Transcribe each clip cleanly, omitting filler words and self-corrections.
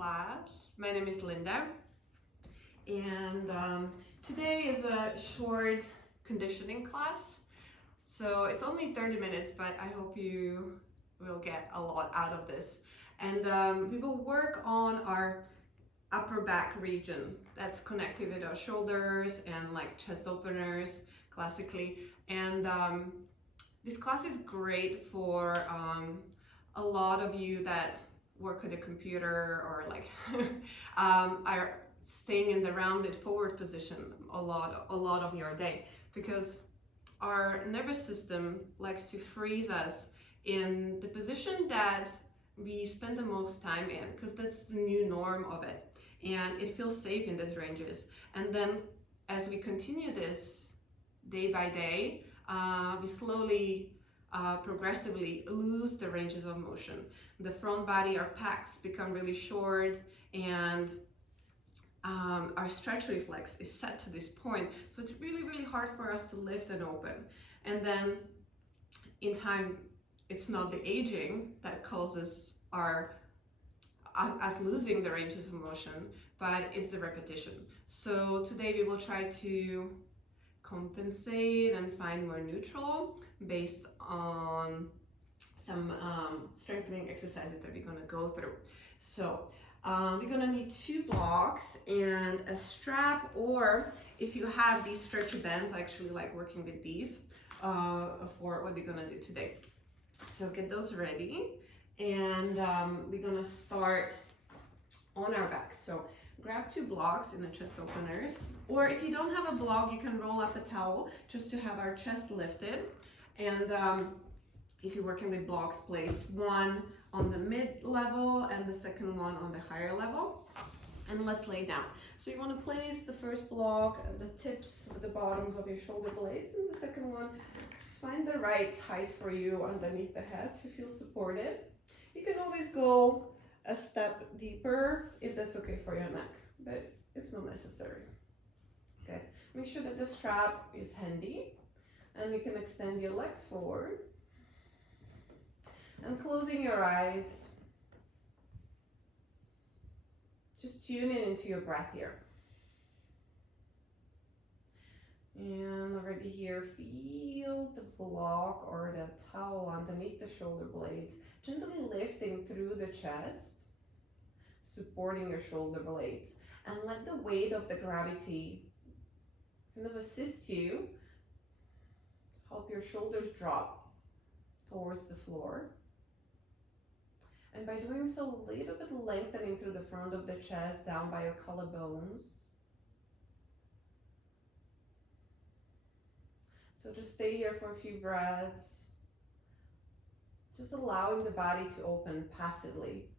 class. My name is Linda, and today is a short conditioning class. So it's only 30 minutes, but I hope you will get a lot out of this. And we will work on our upper back region that's connected with our shoulders and like chest openers classically. And this class is great for a lot of you that work with a computer or like are staying in the rounded forward position a lot of your day, because our nervous system likes to freeze us in the position that we spend the most time in, because that's the new norm of it, and it feels safe in these ranges. And then as we continue this day by day, we slowly progressively lose the ranges of motion. The front body, our pecs become really short, and our stretch reflex is set to this point. So it's really hard for us to lift and open. And then in time, it's not the aging that causes us losing the ranges of motion, but it's the repetition. So today we will try to compensate and find more neutral based on some strengthening exercises that we're gonna go through. So we're gonna need 2 blocks and a strap, or if you have these stretchy bands, I actually like working with these for what we're gonna do today. So get those ready, and we're gonna start on our back. So grab 2 blocks in the chest openers, or if you don't have a block, you can roll up a towel just to have our chest lifted. And if you're working with blocks, place one on the mid level and the second one on the higher level. And let's lay down. So you want to place the first block at the tips of the bottoms of your shoulder blades, and the second one, just find the right height for you underneath the head to feel supported. You can always go a step deeper if that's okay for your neck, but it's not necessary. Okay, make sure that the strap is handy, and you can extend your legs forward. And closing your eyes, just tune in into your breath here. And already here, feel the block or the towel underneath the shoulder blades, gently lifting through the chest, supporting your shoulder blades, and let the weight of the gravity kind of assist you, help your shoulders drop towards the floor. And by doing so, a little bit lengthening through the front of the chest, down by your collarbones. So just stay here for a few breaths, just allowing the body to open passively.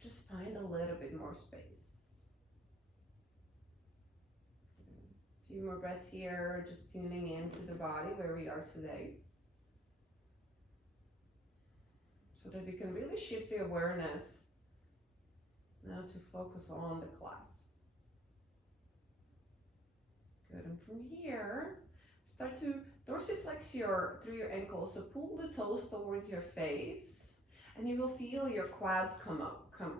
To just find a little bit more space. A few more breaths here, just tuning into the body where we are today, so that we can really shift the awareness now to focus on the class. Good, and from here, start to dorsiflex through your ankles. So pull the toes towards your face, and you will feel your quads come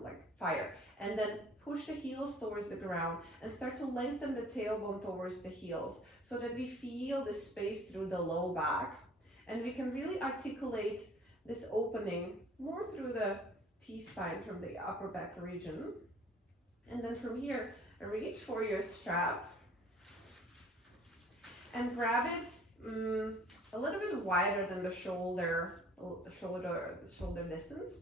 like fire. And then push the heels towards the ground and start to lengthen the tailbone towards the heels, so that we feel the space through the low back, and we can really articulate this opening more through the T-spine from the upper back region. And then from here, reach for your strap and grab it a little bit wider than the shoulder distance,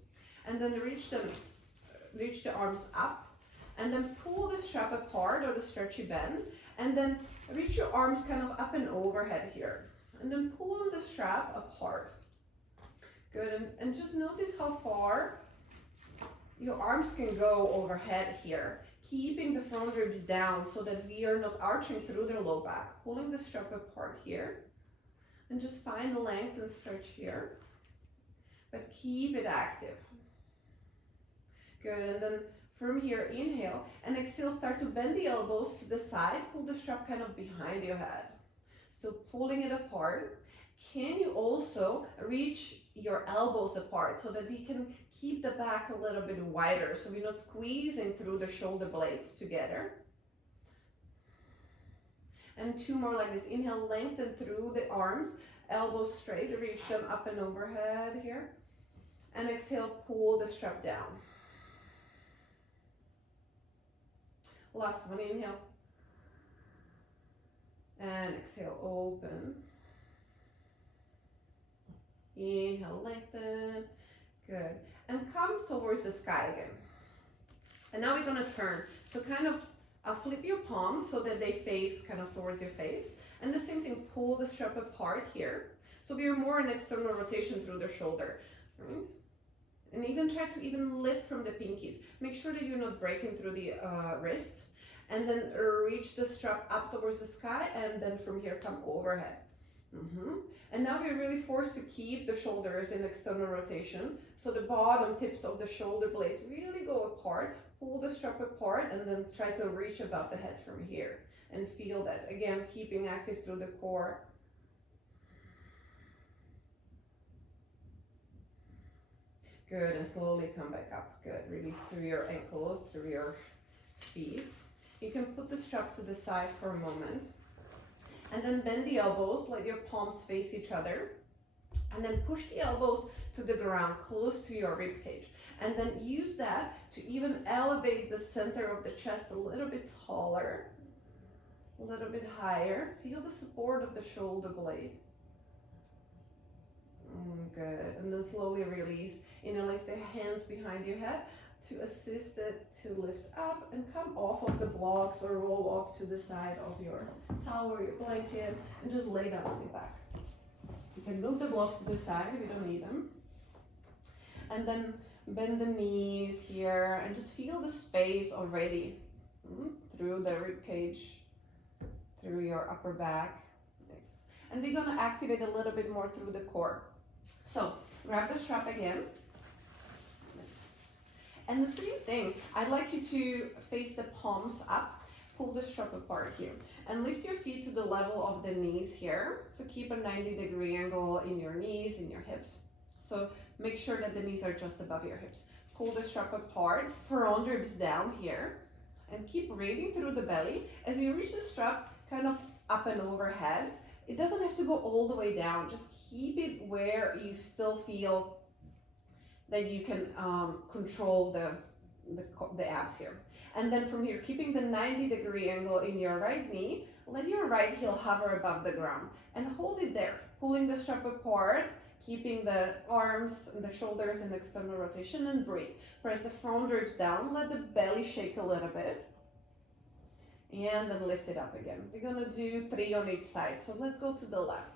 and then reach the arms up, and then pull the strap apart or the stretchy band, and then reach your arms kind of up and overhead here, and then pull on the strap apart. Good, and just notice how far your arms can go overhead here, keeping the front ribs down so that we are not arching through the low back, pulling the strap apart here, and just find length and stretch here, but keep it active. Good, and then from here, inhale, and exhale, start to bend the elbows to the side, pull the strap kind of behind your head, still pulling it apart. Can you also reach your elbows apart so that we can keep the back a little bit wider, so we're not squeezing through the shoulder blades together. And 2 more like this. Inhale, lengthen through the arms, elbows straight, reach them up and overhead here. And exhale, pull the strap down. Last one, inhale. And exhale, open. Inhale, lengthen. Good. And come towards the sky again. And now we're going to turn. So kind of flip your palms so that they face kind of towards your face. And the same thing, pull the strap apart here. So we are more in external rotation through the shoulder. Right? And even try to even lift from the pinkies. Make sure that you're not breaking through the wrists. And then reach the strap up towards the sky, and then from here come overhead. And now we're really forced to keep the shoulders in external rotation. So the bottom tips of the shoulder blades really go apart. Pull the strap apart and then try to reach above the head from here. And feel that. Again, keeping active through the core. Good, and slowly come back up. Good, release through your ankles, through your feet. You can put the strap to the side for a moment. And then bend the elbows, let your palms face each other. And then push the elbows to the ground, close to your rib cage. And then use that to even elevate the center of the chest a little bit taller, a little bit higher. Feel the support of the shoulder blade. Good. And then slowly release. Interlace the hands behind your head to assist it to lift up and come off of the blocks or roll off to the side of your towel or your blanket and just lay down on your back. You can move the blocks to the side if you don't need them. And then bend the knees here and just feel the space already through the rib cage, through your upper back. Nice. And we're going to activate a little bit more through the core. So grab the strap again. And the same thing, I'd like you to face the palms up, pull the strap apart here, and lift your feet to the level of the knees here. So keep a 90-degree angle in your knees, in your hips. So make sure that the knees are just above your hips. Pull the strap apart, front ribs down here, and keep breathing through the belly. As you reach the strap kind of up and overhead, it doesn't have to go all the way down. Just keep it where you still feel that you can control the abs here. And then from here, keeping the 90-degree angle in your right knee, let your right heel hover above the ground and hold it there, pulling the strap apart, keeping the arms and the shoulders in external rotation, and breathe. Press the front ribs down, let the belly shake a little bit, and then lift it up again. We're gonna do 3 on each side. So let's go to the left.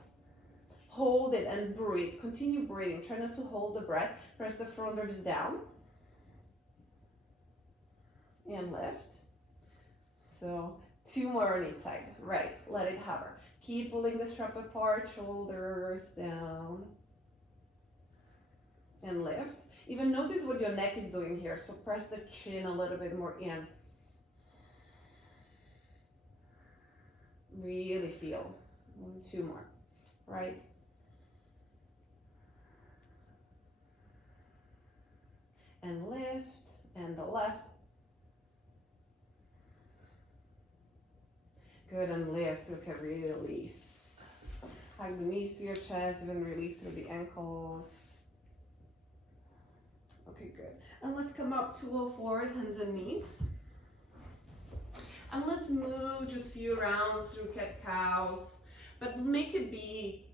Hold it and breathe. Continue breathing. Try not to hold the breath. Press the front ribs down. And lift. So 2 more on each side. Right. Let it hover. Keep pulling the strap apart. Shoulders down. And lift. Even notice what your neck is doing here. So press the chin a little bit more in. Really feel. 2 more. Right. And lift, and the left. Good, and lift. Okay, release. Hug the knees to your chest, even release through the ankles. Okay, good. And let's come up to all fours, hands and knees. And let's move just a few rounds through cat-cows, but make it be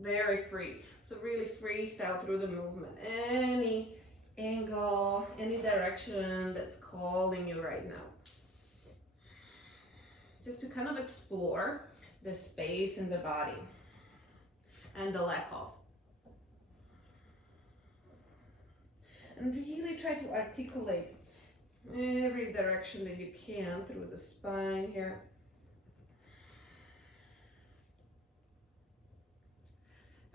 very free. So really freestyle through the movement. Any angle, any direction that's calling you right now. Just to kind of explore the space in the body and the lack of. And really try to articulate every direction that you can through the spine here.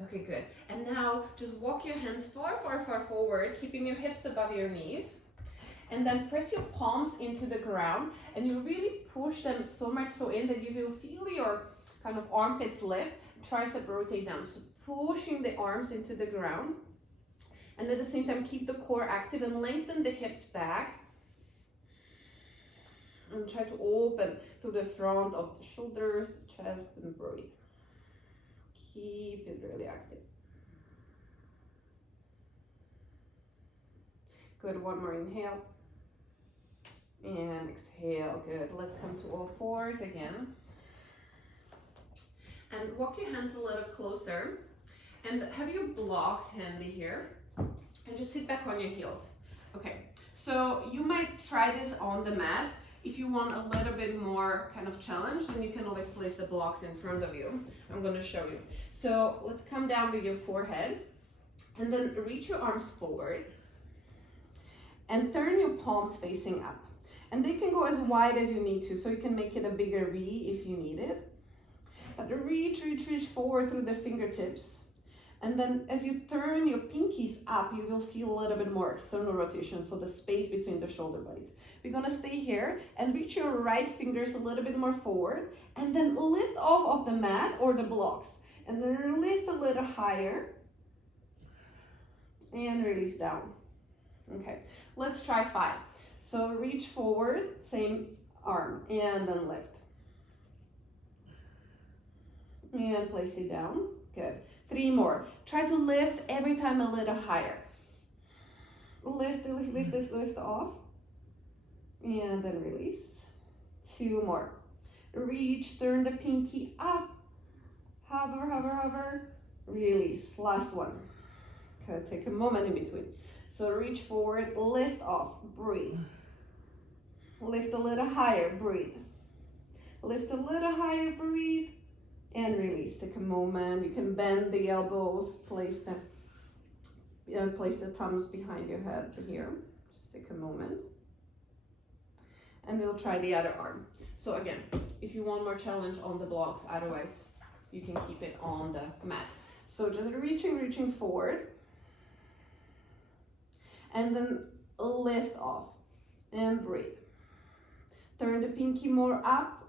Okay, good. And now just walk your hands far, far, far forward, keeping your hips above your knees. And then press your palms into the ground, and you really push them so much so in that you will feel your kind of armpits lift, tricep rotate down. So pushing the arms into the ground. And at the same time, keep the core active and lengthen the hips back. And try to open to the front of the shoulders, the chest, and breathe. Keep it really active. Good, one more inhale. And exhale, good. Let's come to all fours again. And walk your hands a little closer. And have your blocks handy here. And just sit back on your heels. Okay, so you might try this on the mat. If you want a little bit more kind of challenge, then you can always place the blocks in front of you. I'm going to show you. So let's come down to your forehead and then reach your arms forward and turn your palms facing up. And they can go as wide as you need to, so you can make it a bigger V if you need it. But reach forward through the fingertips. And then as you turn your pinkies up, you will feel a little bit more external rotation, so the space between the shoulder blades. We're gonna stay here and reach your right fingers a little bit more forward and then lift off of the mat or the blocks. And then lift a little higher and release down. Okay, let's try 5. So reach forward, same arm, and then lift. And place it down, good. 3 more. Try to lift every time a little higher. Lift off. And then release. 2 more. Reach, turn the pinky up. Hover. Release. Last one. Okay, take a moment in between. So reach forward, lift off, breathe. Lift a little higher, breathe. Lift a little higher, breathe. And release. Take a moment. You can bend the elbows, place the thumbs behind your head here. Just take a moment. And we'll try the other arm. So again, if you want more challenge on the blocks, otherwise you can keep it on the mat. So just reaching forward. And then lift off and breathe. Turn the pinky more up.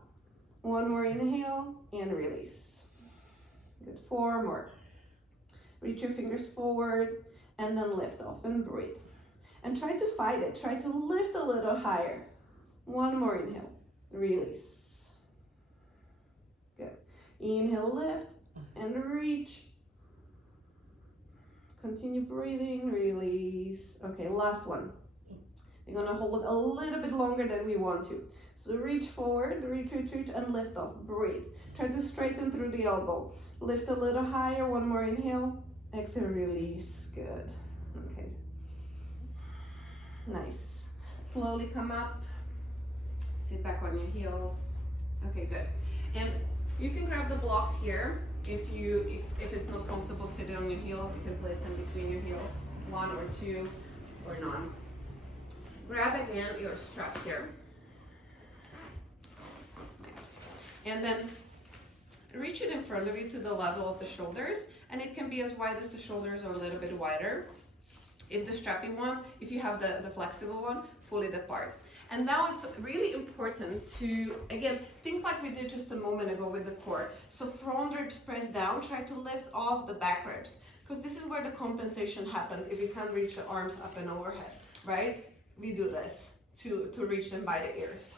1 more inhale and release. Good, 4 more. Reach your fingers forward and then lift off and breathe. And try to fight it. Try to lift a little higher. 1 more inhale, release. Good. Inhale, lift and reach. Continue breathing, release. Okay, last one. We're gonna hold a little bit longer than we want to. So reach forward, reach, and lift off, breathe. Try to straighten through the elbow. Lift a little higher, 1 more inhale. Exhale, release, good. Okay, nice. Slowly come up, sit back on your heels. Okay, good. And you can grab the blocks here. If it's not comfortable sitting on your heels, you can place them between your heels, 1 or 2 or none. Grab again your strap here. Nice. And then reach it in front of you to the level of the shoulders, and it can be as wide as the shoulders or a little bit wider. If the strappy one, if you have the flexible one, pull it apart. And now it's really important to, again, think like we did just a moment ago with the core. So front ribs press down, try to lift off the back ribs, because this is where the compensation happens if you can't reach the arms up and overhead, right? We do this to reach them by the ears.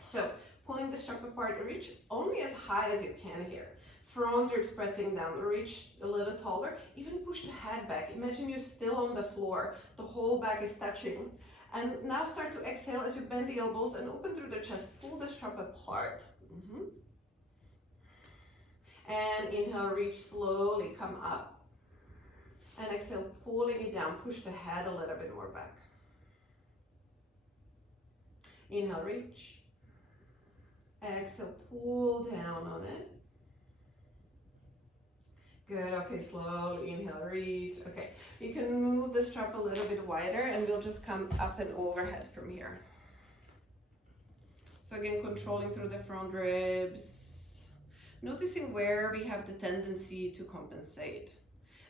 So pulling the strap apart, reach only as high as you can here. Front ribs pressing down, reach a little taller, even push the head back. Imagine you're still on the floor, the whole back is touching. And now start to exhale as you bend the elbows and open through the chest, pull the strap apart. And inhale, reach slowly, come up. And exhale, pulling it down, push the head a little bit more back. Inhale, reach. Exhale, pull down on it. Good, okay, slowly inhale, reach. Okay, you can move the strap a little bit wider and we'll just come up and overhead from here. So again, controlling through the front ribs, noticing where we have the tendency to compensate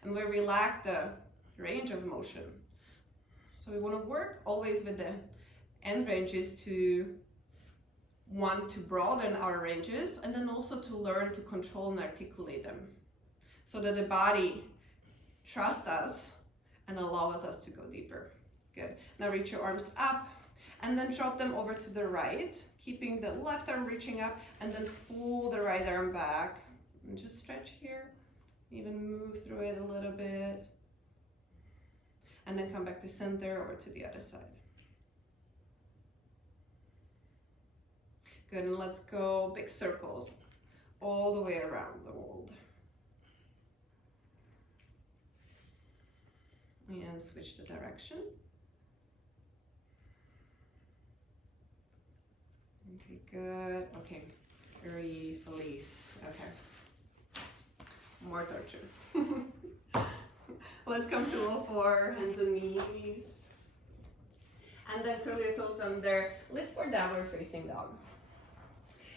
and where we lack the range of motion. So we want to work always with the end ranges to want to broaden our ranges and then also to learn to control and articulate them, so that the body trusts us and allows us to go deeper. Good. Now reach your arms up and then drop them over to the right, keeping the left arm reaching up, and then pull the right arm back. And just stretch here, even move through it a little bit. And then come back to center or to the other side. Good, and let's go big circles all the way around the world. And switch the direction. Okay, good. Okay, release. Okay. More torture. Let's come to all four, hands and knees. And then curl your toes under, lift for downward facing dog.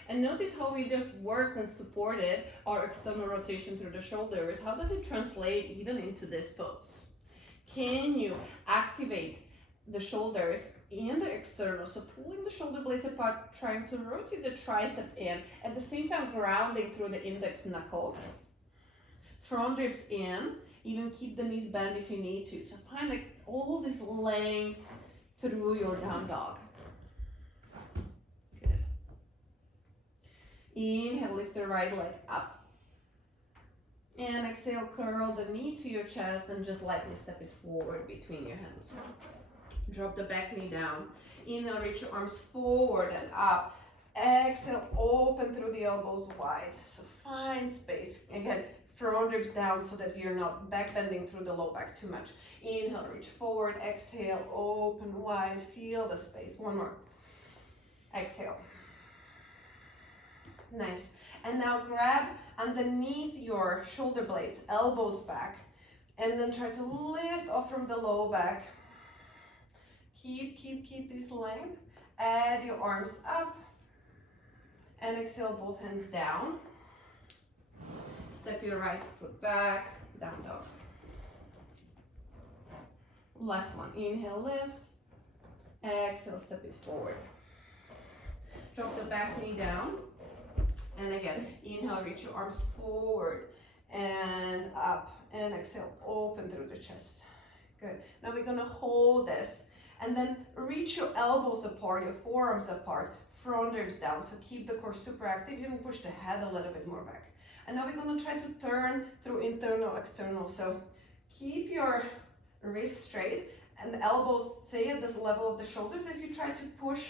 And notice how we just worked and supported our external rotation through the shoulders. How does it translate even into this pose? Can you activate the shoulders and the external, so pulling the shoulder blades apart, trying to rotate the tricep in, at the same time grounding through the index knuckle. Front ribs in, even keep the knees bent if you need to. So find like all this length through your down dog. Good. Inhale, lift the right leg up. And exhale, curl the knee to your chest and just lightly step it forward between your hands. Drop the back knee down. Inhale, reach your arms forward and up. Exhale, open through the elbows wide. So find space. Again, front ribs down so that you're not back bending through the low back too much. Inhale, reach forward. Exhale, open wide. Feel the space. One more. Exhale. Nice. And now grab underneath your shoulder blades, elbows back, and then try to lift off from the low back. Keep this length. Add your arms up and exhale, both hands down. Step your right foot back, down dog. Left one, inhale, lift. Exhale, step it forward. Drop the back knee down. And again, inhale, reach your arms forward and up. And exhale, open through the chest. Good. Now we're gonna hold this. And then reach your elbows apart, your forearms apart, front ribs down. So keep the core super active. Even push the head a little bit more back. And now we're gonna try to turn through internal, external. So keep your wrists straight and the elbows stay at this level of the shoulders as you try to push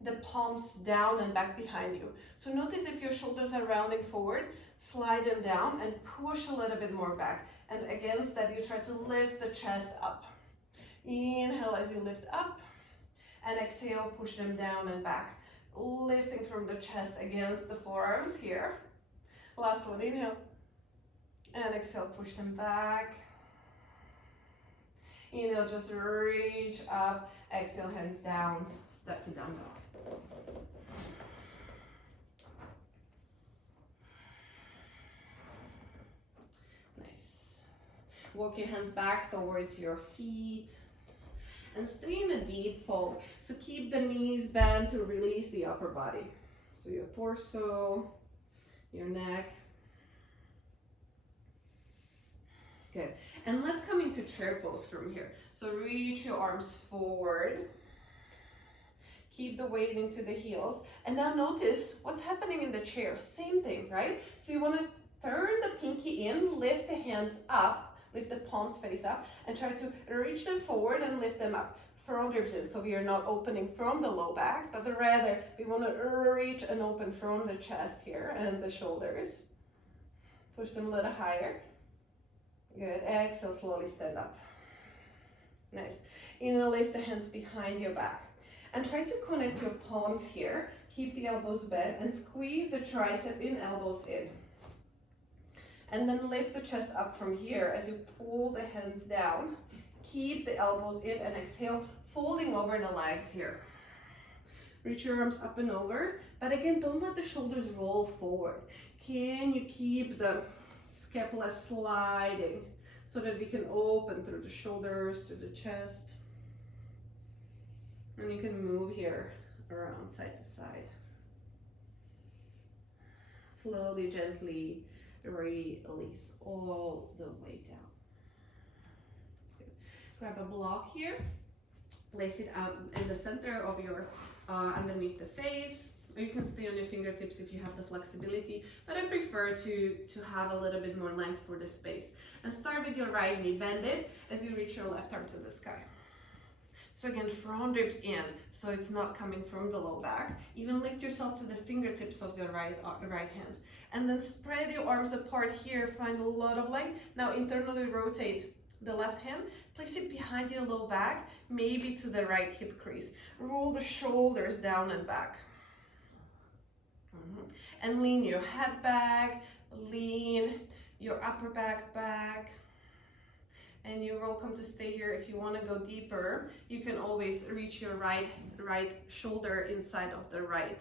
the palms down and back behind you. So notice if your shoulders are rounding forward, slide them down and push a little bit more back. And against that, you try to lift the chest up. Inhale as you lift up, and exhale, push them down and back. Lifting from the chest against the forearms here. Last one, inhale, and exhale, push them back. Inhale, just reach up, exhale, hands down, step to down dog. Nice. Walk your hands back towards your feet. And stay in a deep fold. So keep the knees bent to release the upper body. So your torso, your neck. Good. And let's come into chair pose from here. So reach your arms forward. Keep the weight into the heels. And now notice what's happening in the chair. Same thing, right? So you want to turn the pinky in, lift the hands up. Lift the palms face up and try to reach them forward and lift them up. Front ribs in, so we are not opening from the low back, but rather we want to reach and open from the chest here and the shoulders. Push them a little higher. Good. Exhale, slowly stand up. Nice. Inhale, place the hands behind your back. And try to connect your palms here. Keep the elbows bent and squeeze the tricep in, elbows in. And then lift the chest up from here as you pull the hands down. Keep the elbows in and exhale, folding over the legs here. Reach your arms up and over, but again, don't let the shoulders roll forward. Can you keep the scapula sliding so that we can open through the shoulders, through the chest? And you can move here around side to side. Slowly, gently release all the way down. Good. grab a block here, place it out in the center of your, underneath the face, or you can stay on your fingertips if you have the flexibility, but I prefer to have a little bit more length for the space. And start with your right knee, bend it as you reach your left arm to the sky. So again, front ribs in, so it's not coming from the low back. Even lift yourself to the fingertips of your right hand. And then spread your arms apart here, find a lot of length. Now internally rotate the left hand, place it behind your low back, maybe to the right hip crease. Roll the shoulders down and back. And lean your head back, lean your upper back back. And you're welcome to stay here. If you want to go deeper, you can always reach your right shoulder inside of the right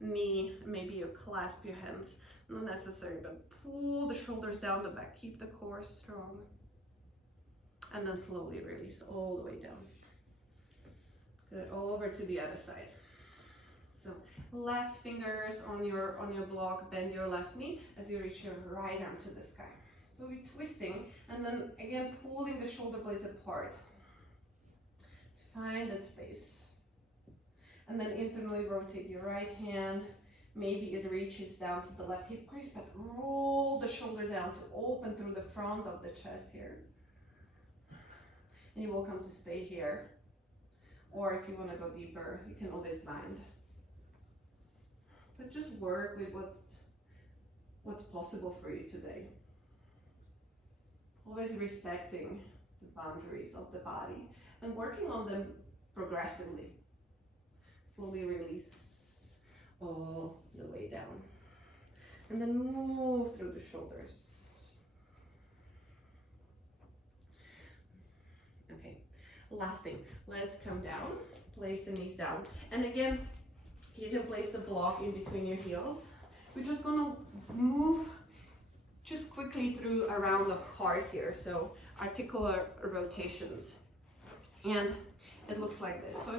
knee. Maybe you clasp your hands, not necessary, but pull the shoulders down the back. Keep the core strong. And then slowly release all the way down. Good, over to the other side. So left fingers on your block, bend your left knee as you reach your right arm to the sky. So we're twisting and then again pulling the shoulder blades apart to find that space. And then internally rotate your right hand. Maybe it reaches down to the left hip crease, but roll the shoulder down to open through the front of the chest here. And you're welcome to stay here. Or if you want to go deeper, you can always bind. But just work with what's possible for you today. Always respecting the boundaries of the body and working on them progressively. Slowly release all the way down. And then move through the shoulders. Okay, last thing, let's come down, place the knees down. And again, you can place the block in between your heels. We're just gonna move just quickly through a round of cars here, so articular rotations. And it looks like this. So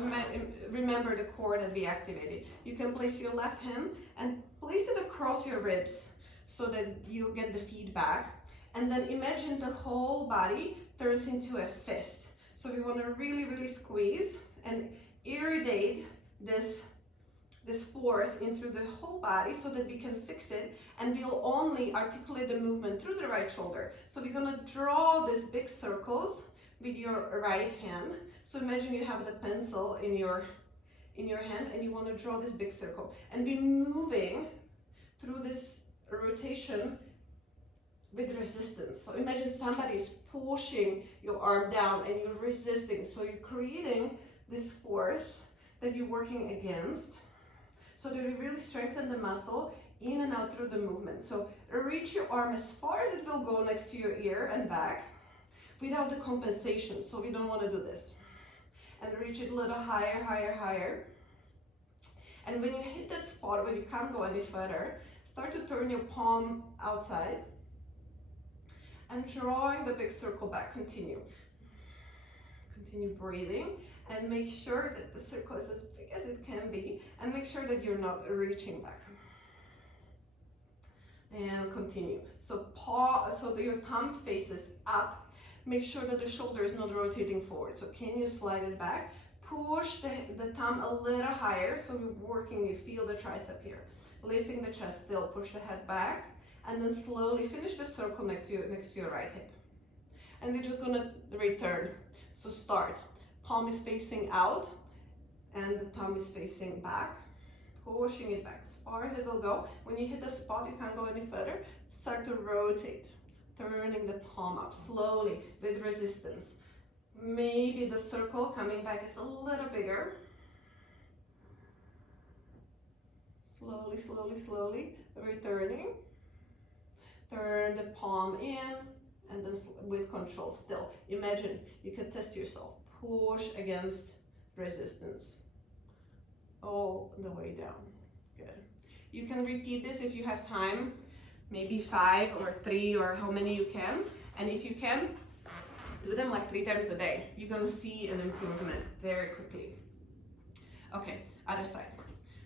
remember the core that we activated. You can place your left hand and place it across your ribs so that you get the feedback. And then imagine the whole body turns into a fist. So we want to really, really squeeze and irradiate this force into the whole body so that we can fix it, and we'll only articulate the movement through the right shoulder. So we're gonna draw these big circles with your right hand. So imagine you have the pencil in your hand and you want to draw this big circle, and we're moving through this rotation with resistance. So imagine somebody is pushing your arm down and you're resisting. So you're creating this force that you're working against, so that you really strengthen the muscle in and out through the movement. So reach your arm as far as it will go next to your ear and back without the compensation. So we don't want to do this. And reach it a little higher, higher, higher. And when you hit that spot where you can't go any further, start to turn your palm outside and drawing the big circle back. Continue breathing and make sure that the circle is as big as it can be, and make sure that you're not reaching back. And continue. So so that your thumb faces up. Make sure that the shoulder is not rotating forward. So can you slide it back? Push the thumb a little higher, so you're working, you feel the tricep here. Lifting the chest still, push the head back, and then slowly finish the circle next to your right hip. And we're just gonna return. So start. Palm is facing out, and the thumb is facing back. Pushing it back as far as it will go. When you hit the spot, you can't go any further. Start to rotate, turning the palm up slowly with resistance. Maybe the circle coming back is a little bigger. Slowly, slowly, slowly, returning. Turn the palm in, and then with control still. Imagine you can test yourself. Push against resistance. All the way down. Good. You can repeat this if you have time, maybe 5 or 3 or how many you can. And if you can, do them like 3 times a day. You're gonna see an improvement very quickly. Okay, other side.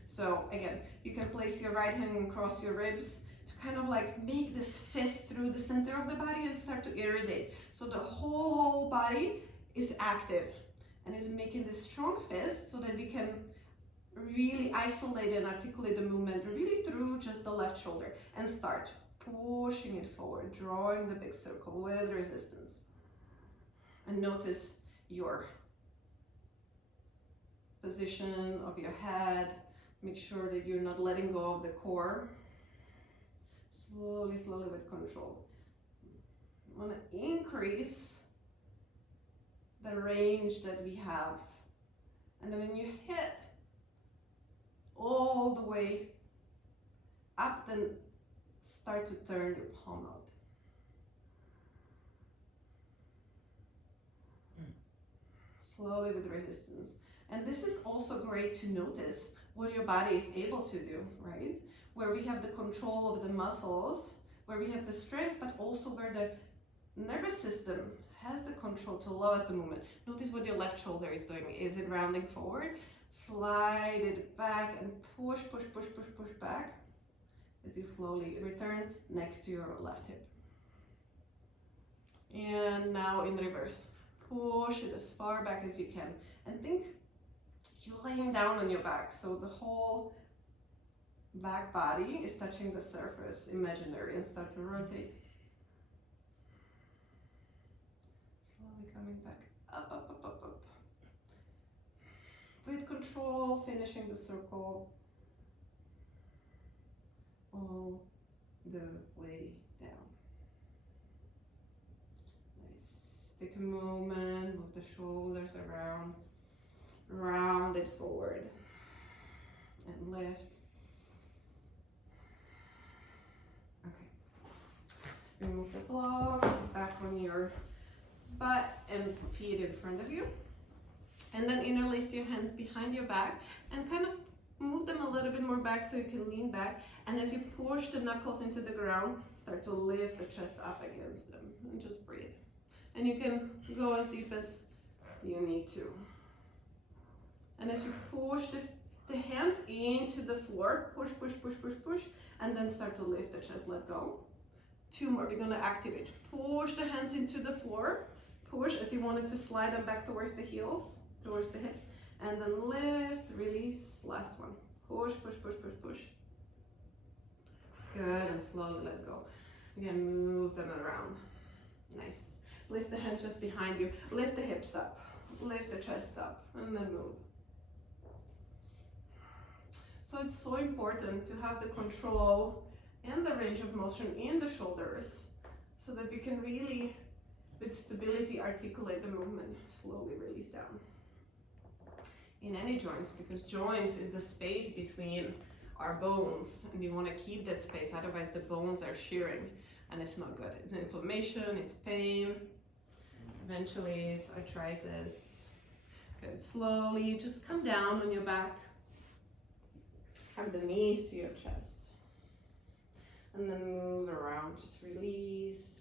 So again, you can place your right hand across your ribs to kind of like make this fist through the center of the body and start to irradiate. So the whole body is active and is making this strong fist so that we can really isolate and articulate the movement really through just the left shoulder, and start pushing it forward, drawing the big circle with resistance. And notice your position of your head. Make sure that you're not letting go of the core. Slowly, slowly with control. You want to increase the range that we have. And then when you hit all the way up, then start to turn your palm out. Slowly with resistance. And this is also great to notice what your body is able to do, right? Where we have the control of the muscles, where we have the strength, but also where the nervous system has the control to allow us the movement. Notice what your left shoulder is doing. Is it rounding forward? Slide it back and push, push, push, push, push back as you slowly return next to your left hip. And now in reverse. Push it as far back as you can. And think you're laying down on your back. So the whole back body is touching the surface, imaginary, and start to rotate. Slowly coming back up, up, up, up, up. With control, finishing the circle all the way down. Nice. Take a moment, move the shoulders around, round it forward, and lift. Okay. Remove the blocks, back on your butt and feet in front of you. And then interlace your hands behind your back and kind of move them a little bit more back so you can lean back. And as you push the knuckles into the ground, start to lift the chest up against them and just breathe. And you can go as deep as you need to. And as you push the hands into the floor, push, push, push, push, push, and then start to lift the chest, let go. 2 more, we're gonna activate. Push the hands into the floor, push as you wanted to slide them back towards the heels, towards the hips, and then lift, release, last one. Push, push, push, push, push. Good, and slowly let go. Again, move them around. Nice. Place the hands just behind you. Lift the hips up, lift the chest up, and then move. So it's so important to have the control and the range of motion in the shoulders so that we can really, with stability, articulate the movement. Slowly release down. In any joints, because joints is the space between our bones, and we want to keep that space, otherwise the bones are shearing and it's not good. It's inflammation, it's pain, eventually it's arthritis. Good, slowly just come down on your back, hug the knees to your chest, and then move around, just release.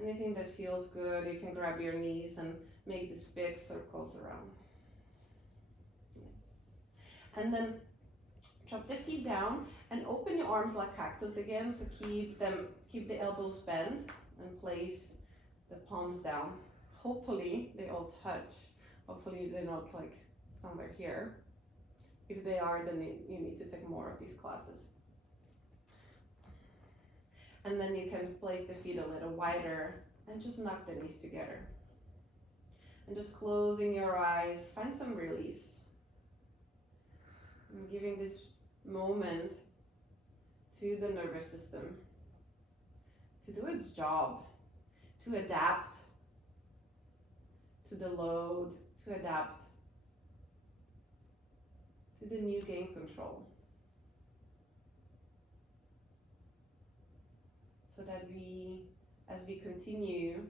Anything that feels good, you can grab your knees and make these big circles around. And then drop the feet down and open your arms like cactus again. So keep the elbows bent and place the palms down. Hopefully they all touch. Hopefully they're not like somewhere here. If they are, then you need to take more of these classes. And then you can place the feet a little wider and just knock the knees together. And just closing your eyes, find some release. And giving this moment to the nervous system to do its job, to adapt to the load, to adapt to the new gain control. So that we, as we continue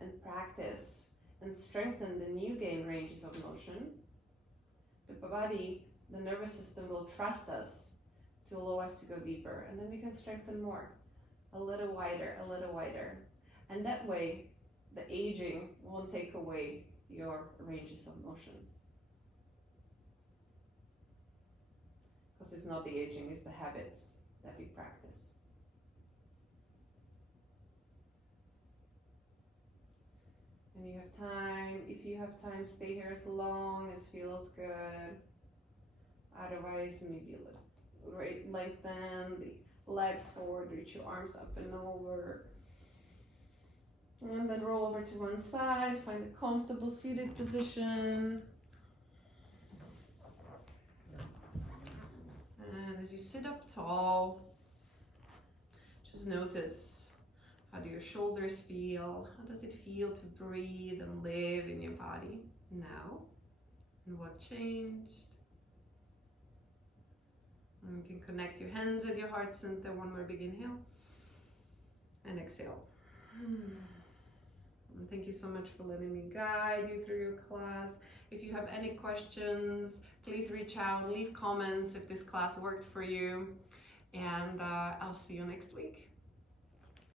and practice and strengthen the new gain ranges of motion, the body, the nervous system will trust us to allow us to go deeper, and then we can strengthen more, a little wider, a little wider. And that way, the aging won't take away your ranges of motion. Because it's not the aging, it's the habits that we practice. And you have time, if you have time, stay here as long as feels good. Otherwise, maybe lengthen the legs forward, reach your arms up and over. And then roll over to one side, find a comfortable seated position. And as you sit up tall, just notice, how do your shoulders feel? How does it feel to breathe and live in your body now? And what changed? And you can connect your hands at your heart center. One more big inhale. And exhale. And thank you so much for letting me guide you through your class. If you have any questions, please reach out, leave comments if this class worked for you. And I'll see you next week.